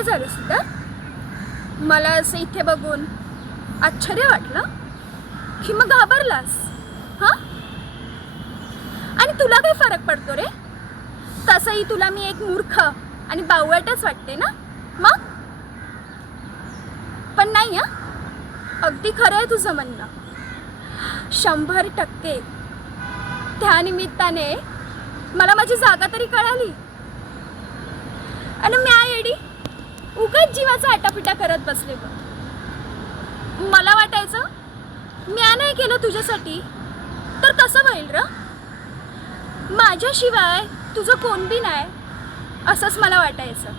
काय झालं सिद्धार्थ? मला असं इथे बघून आश्चर्य वाटलं की मग घाबरलास? हां, आणि तुला काय फरक पडतो रे? तसंही तुला मी एक मूर्ख आणि बावळटच वाटते ना मग? पण नाही हां, अगदी खरं आहे तुझं म्हणणं, 100%. त्यानिमित्ताने मला माझी जागा तरी कळाली. आणि म्या येडी उगाच जीवाचा आटापिटा करत बसले बघ. मला वाटायचं म्या नाही केलं तुझ्यासाठी तर कसं होईल र? माझ्याशिवाय तुझं कोण बी नाही असंच मला वाटायचं.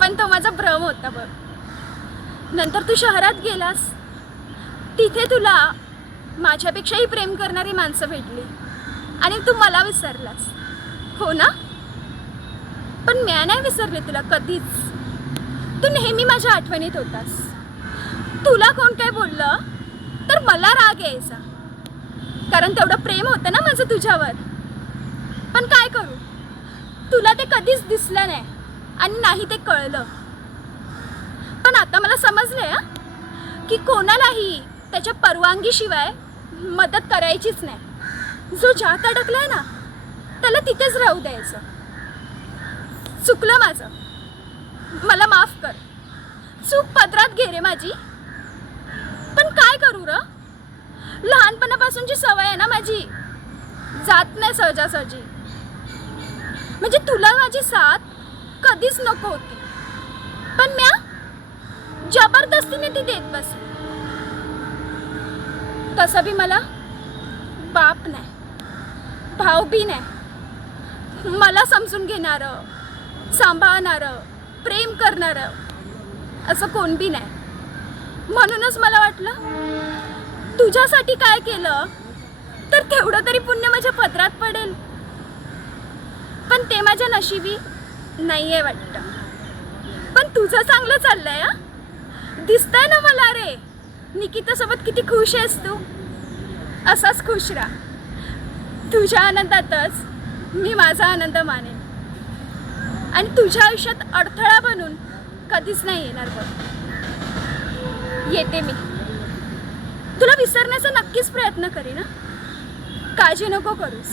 पण तो माझा भ्रम होता बघ. नंतर तू शहरात गेलास, तिथे तुला माझ्यापेक्षाही प्रेम करणारी माणसं भेटली आणि तू मला विसरलास, हो ना? पण म्या नाही विसरले तुला कधीच. तू नेहमी माझ्या आठवणीत होतास. तुला कोण काय बोललं तर मला राग यायचा, कारण तेवढं प्रेम होतं ना माझं तुझ्यावर. पण काय करू, तुला ते कधीच दिसलं नाही आणि नाही ते कळलं. पण आता मला समजलंय की कोणालाही त्याच्या परवानगीशिवाय मदत करायचीच नाही. जो ज्यात अडकलाय ना त्याला तिथेच राहू द्यायचं. चुकलं माझं, मला माफ कर. चूक पदरात घे रे माझी. पण काय करू र, लहानपणापासूनची सवय आहे ना माझी, जात नाही सहजासहजी. म्हणजे तुला माझी साथ कधीच नको होती, पण म्या जबरदस्तीने ती देत बसली. तसं बी मला बाप नाही, भाऊ बी नाही, मला समजून घेणारं, सांभाळणारं, प्रेम करणारं असं कोण बी नाही. म्हणूनच मला वाटलं तुझ्यासाठी काय केलं तर तेवढं तरी पुण्य माझ्या पदरात पडेल. पण ते माझ्या नशिबी नाही आहे वाटतं. पण तुझं चांगलं चाललंय हा, दिसतंय ना मला रे. निकितासोबत किती खुश आहेस तू. असाच खुश राहा. तुझ्या आनंदातच मी माझा आनंद मानेन आणि तुझ्या आयुष्यात अडथळा बनून कधीच नाही येणार बघ. येते मी, तुला विसरण्याचा नक्कीच प्रयत्न करीन. काळजी नको करूस.